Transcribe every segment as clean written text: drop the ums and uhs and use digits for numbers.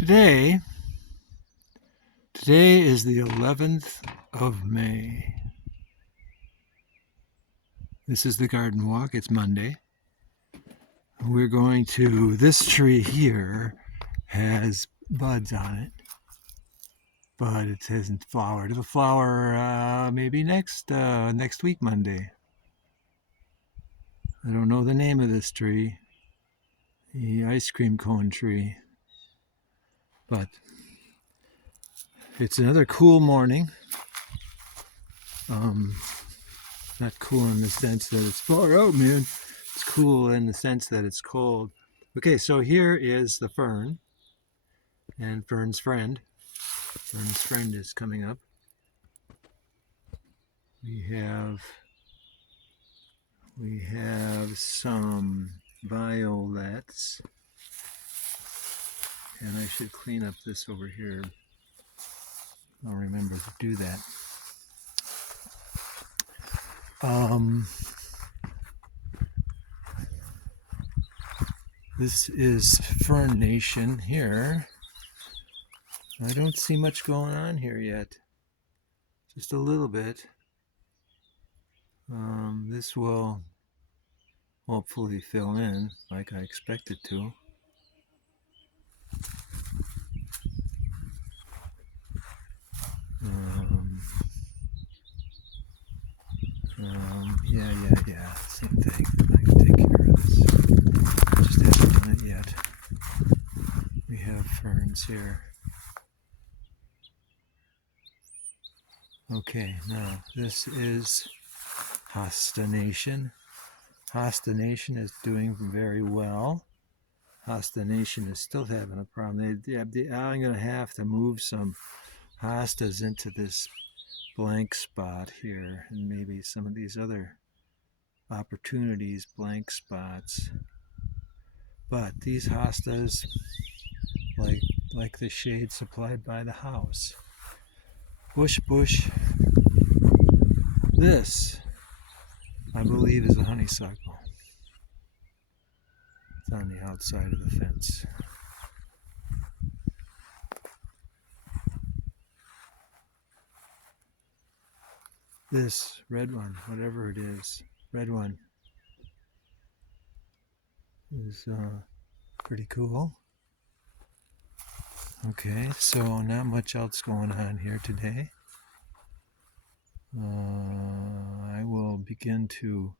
Today is the 11th of May. This is the garden walk. It's Monday. We're going to, this tree here has buds on it, but it hasn't flowered. It'll flower maybe next week, Monday. I don't know the name of this tree, the ice cream cone tree, but it's another cool morning. Not cool in the sense that it's far out, man. It's cool in the sense that it's cold. Okay, so here is the fern and Fern's friend. Fern's friend is coming up. We have some violets, and I should clean up this over here. I'll remember to do that. This is Fern Nation here. I don't see much going on here yet. Just a little bit. This will hopefully fill in like I expect it to. Yeah, same thing. I can take care of this. Just haven't done it yet. We have ferns here. Okay, now this is Hosta Nation. Hosta Nation is doing very well. Hosta Nation is still having a problem. I'm going to have to move some hostas into this blank spot here, and maybe some of these other opportunities, blank spots. But these hostas, like the shade supplied by the house. Bush. This, I believe, is a honeysuckle. It's on the outside of the fence. This red one, whatever it is, red one, is pretty cool. Okay, so not much else going on here today. I will begin to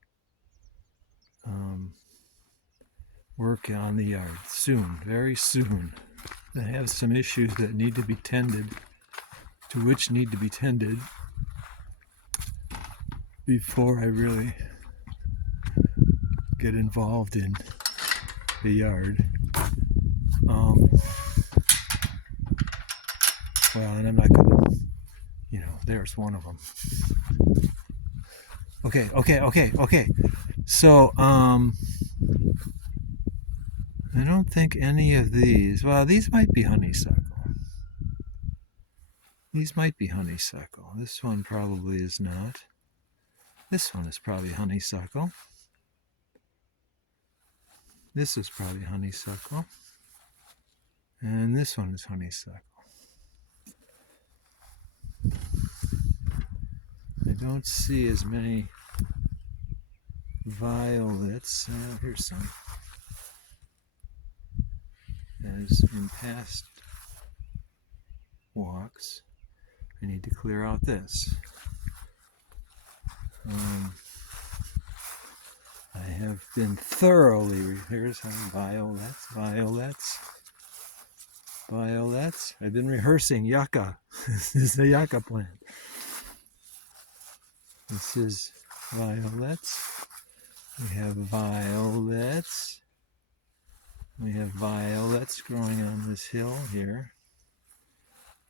work on the yard soon, very soon. I have some issues that need to be tended, before I really get involved in the yard. Well, and I'm not gonna, there's one of them. Okay. So, I don't think any of these, well, these might be honeysuckle. This one probably is not. This one is probably honeysuckle. This is probably honeysuckle. And this one is honeysuckle. I don't see as many violets. Here's some. As in past walks. I need to clear out this. I have been thoroughly, here's some violets. I've been rehearsing yucca. This is the yucca plant. This is violets. We have violets growing on this hill here.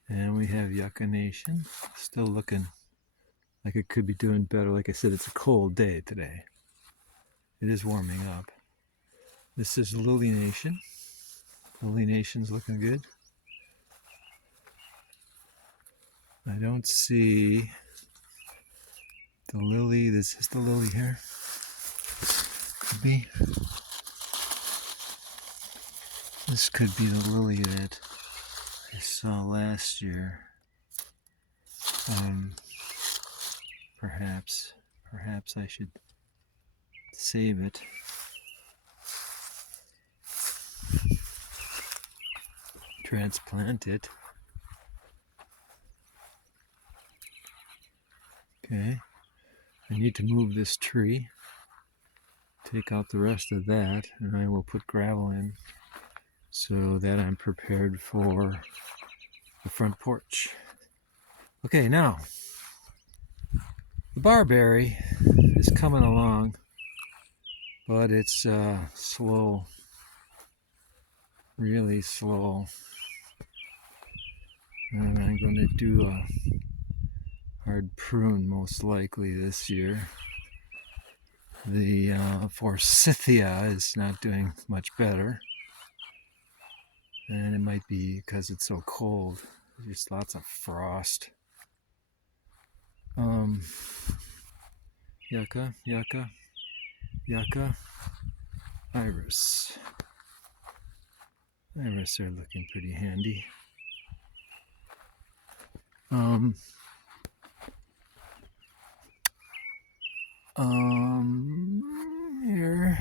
And we have Yucca Nation. Still looking like it could be doing better. Like I said, it's a cold day today. It is warming up. This is Lily Nation. Lily Nation's looking good. I don't see the lily. This is the lily here. Could be. This could be the lily that I saw last year. Perhaps I should save it. Transplant it. Okay. I need to move this tree. Take out the rest of that, and I will put gravel in so that I'm prepared for the front porch. Okay, now the barberry is coming along, but it's slow, really slow. And I'm going to do a hard prune most likely this year. The forsythia is not doing much better, and it might be because it's so cold. There's lots of frost. Yucca, iris. Iris are looking pretty handy. Here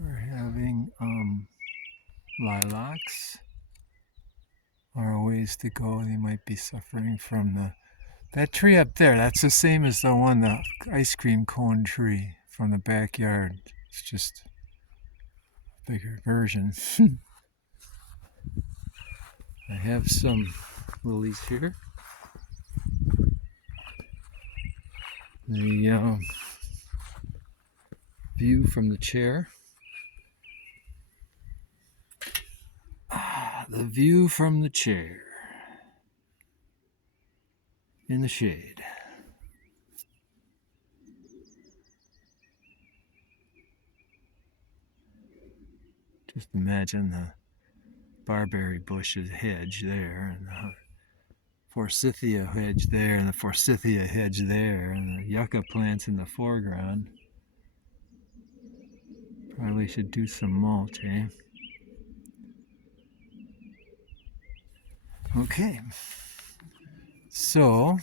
we're having lilacs are a ways to go. They might be suffering from that tree up there. That's the same as the one, the ice cream cone tree from the backyard. It's just a bigger version. I have some lilies here. The view from the chair. The view from the chair in the shade. Just imagine the barberry bushes hedge there, and the forsythia hedge there, and the forsythia hedge there, and the yucca plants in the foreground. Probably should do some mulch, eh? Okay, so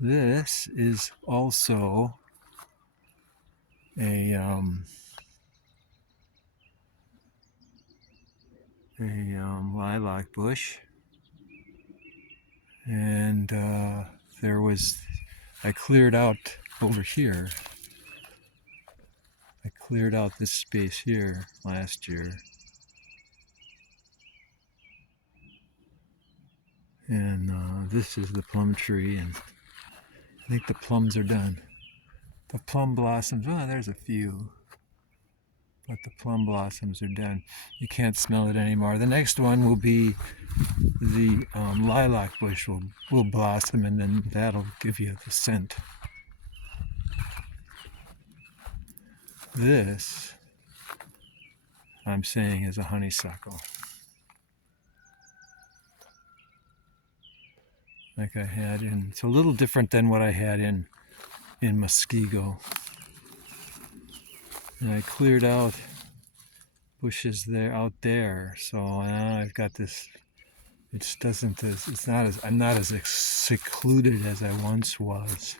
this is also a lilac bush, and I cleared out over here. I cleared out this space here last year, and this is the plum tree, and I think the plums are done. The plum blossoms, oh, there's a few, but the plum blossoms are done. You can't smell it anymore. The next one will be the lilac bush will blossom, and then that'll give you the scent. This, I'm saying, is a honeysuckle. Like I had it's a little different than what I had in Muskego. And I cleared out bushes out there, so now I've got this. I'm not as secluded as I once was.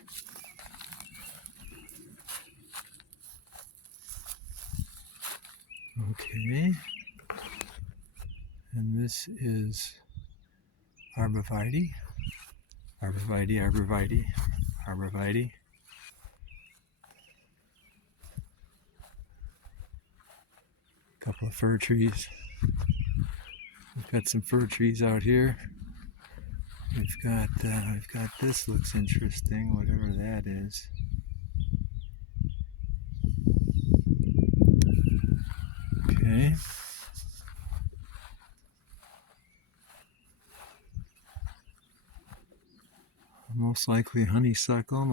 Okay, and this is arborvitae. A couple of fir trees. We've got some fir trees out here. We've got this, looks interesting, whatever that is. Okay. Most likely honeysuckle.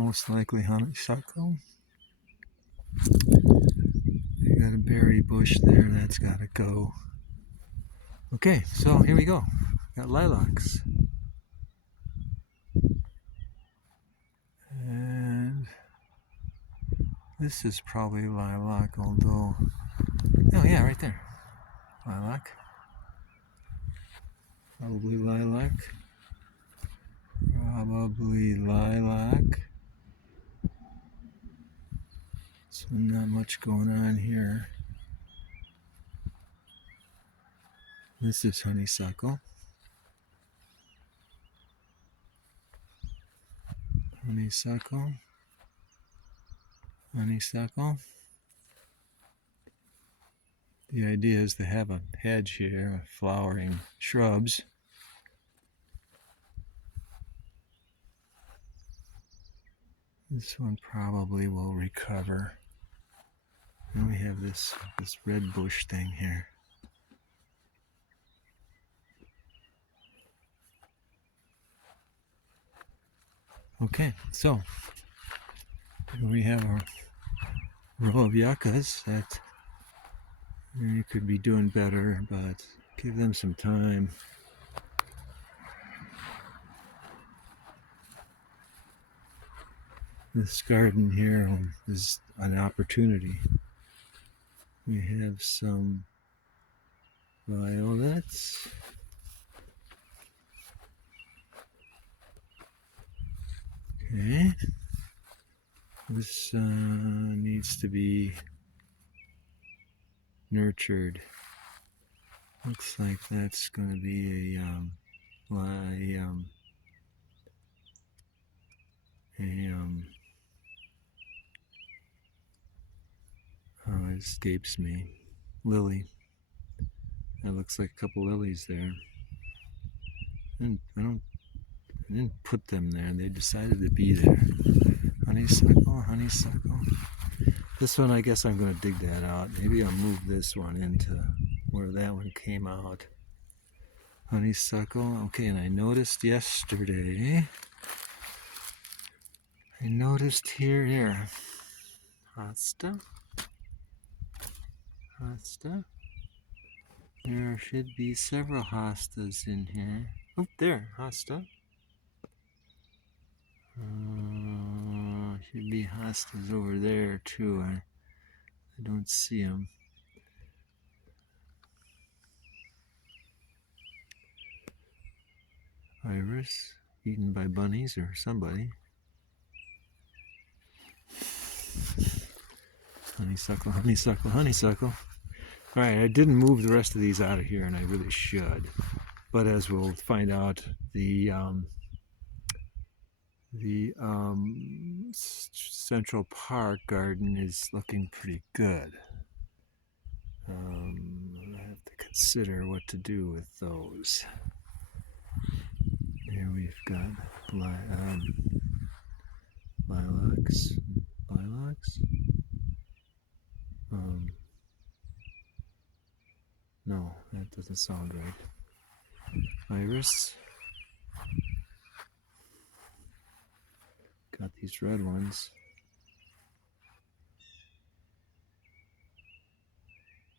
You got a berry bush there, that's got to go. Okay, so here we go. Got lilacs. And This is probably lilac, although, oh yeah, right there. Lilac. Probably lilac. Probably lilac. So not much going on here. This is honeysuckle. Honeysuckle. Honeysuckle. The idea is to have a hedge here of flowering shrubs. This one probably will recover. And we have this red bush thing here. Okay, so we have our row of yuccas that you could be doing better, but give them some time. This garden here is an opportunity. We have some violets. Okay. This needs to be nurtured. Looks like that's going to be oh, it escapes me. Lily. That looks like a couple lilies there. And I didn't put them there. They decided to be there. Honeysuckle, honeysuckle. This one, I guess I'm going to dig that out. Maybe I'll move this one into where that one came out. Honeysuckle. Okay, and I noticed yesterday. Here. Hosta. There should be several hostas in here. Oh, there, hosta. Should be hostas over there too. I don't see them. Iris, eaten by bunnies or somebody. Honeysuckle, honeysuckle, honeysuckle. All right, I didn't move the rest of these out of here, and I really should. But as we'll find out, the Central Park garden is looking pretty good. I have to consider what to do with those. Here we've got lilacs. No, that doesn't sound right. Iris. Got these red ones.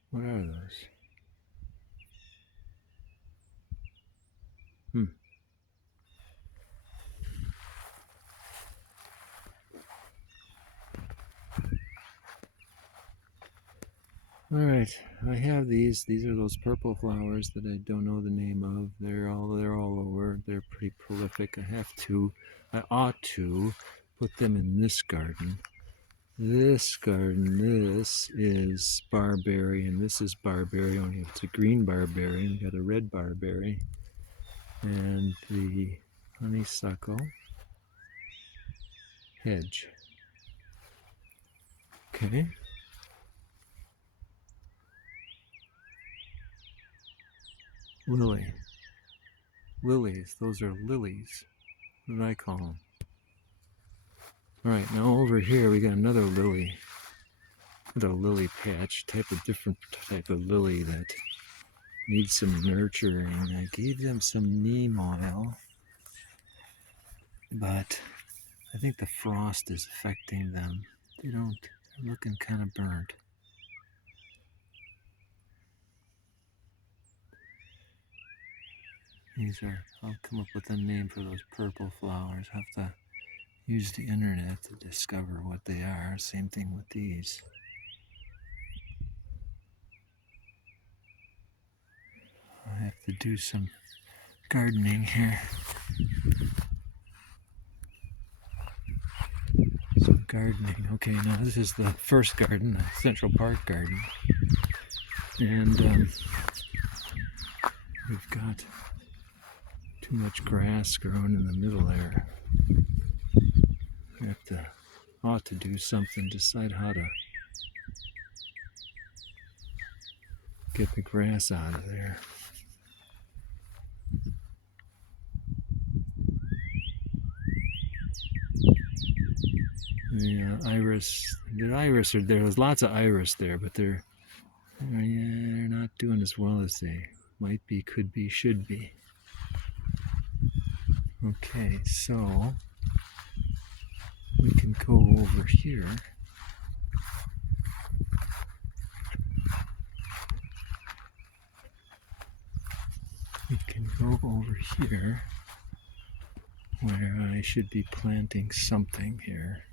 What are those? All right, I have these. These are those purple flowers that I don't know the name of. They're all over. They're pretty prolific. I ought to put them in this garden. This is barberry, and this is barberry. Only it's a green barberry. We got a red barberry, and the honeysuckle hedge. Okay. Lilies. Those are lilies. What do I call them? All right, now over here we got another lily. Another lily patch, different type of lily that needs some nurturing. I gave them some neem oil, but I think the frost is affecting them. They're looking kind of burnt. I'll come up with a name for those purple flowers. I'll have to use the internet to discover what they are. Same thing with these. I have to do some gardening here. Some gardening. Okay, now this is the first garden, the Central Park garden. And we've got too much grass growing in the middle there. Ought to do something, decide how to get the grass out of there. The iris, there was lots of iris there, but they're not doing as well as they might be, could be, should be. Okay, so we can go over here. We can go over here where I should be planting something here.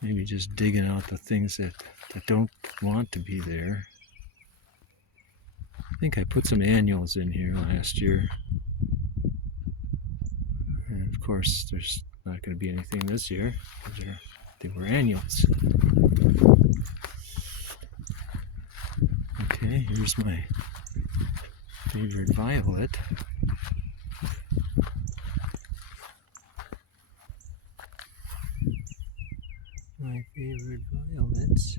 Maybe just digging out the things that don't want to be there. I think I put some annuals in here last year. And of course, there's not going to be anything this year because they were annuals. Okay, here's my favorite violet. My favorite violets.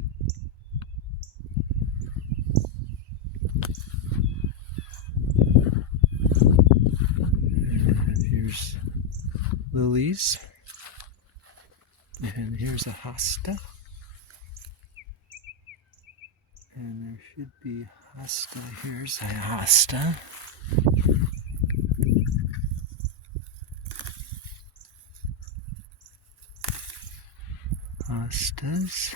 And here's lilies. And here's a hosta. And there should be hosta. Here's a hosta. Hostas.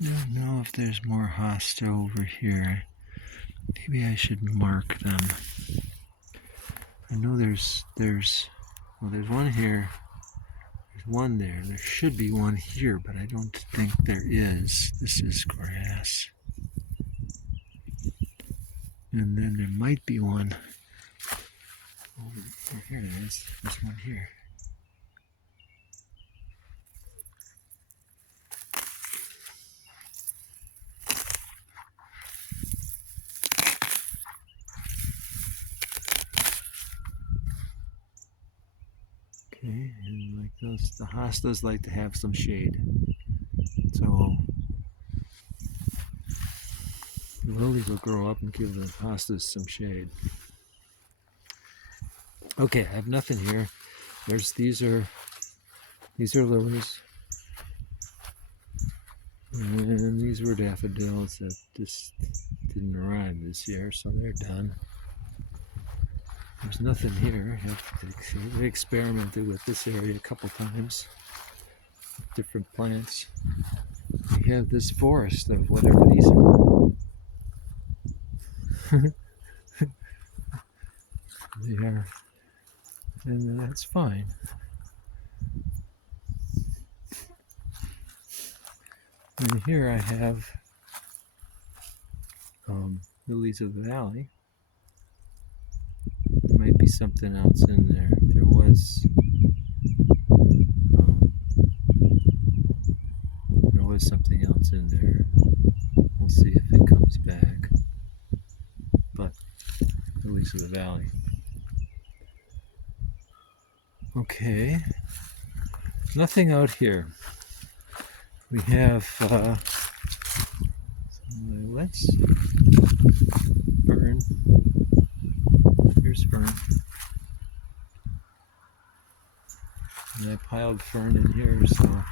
I don't know if there's more hosta over here. Maybe I should mark them. I know there's one here. There's one there. There should be one here, but I don't think there is. This is grass. And then there might be one over here. Here it is. There's one here. Okay, and like those, the hostas like to have some shade. So the lilies will grow up and give the hostas some shade. Okay, I have nothing here. These are lilies. And these were daffodils that just didn't arrive this year, so they're done. There's nothing here. We experimented with this area a couple times. Different plants. We have this forest of whatever these are. They are. And that's fine. And here I have lilies of the valley. There might be something else in there. There was something else in there. We'll see if it comes back. But lilies of the valley. Okay. Nothing out here. We have some violets. Fern. Here's fern. And I piled fern in here, so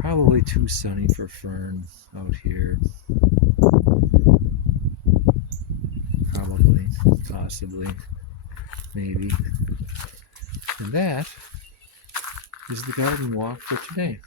probably too sunny for fern out here. Probably, possibly, maybe. And that is the garden walk for today.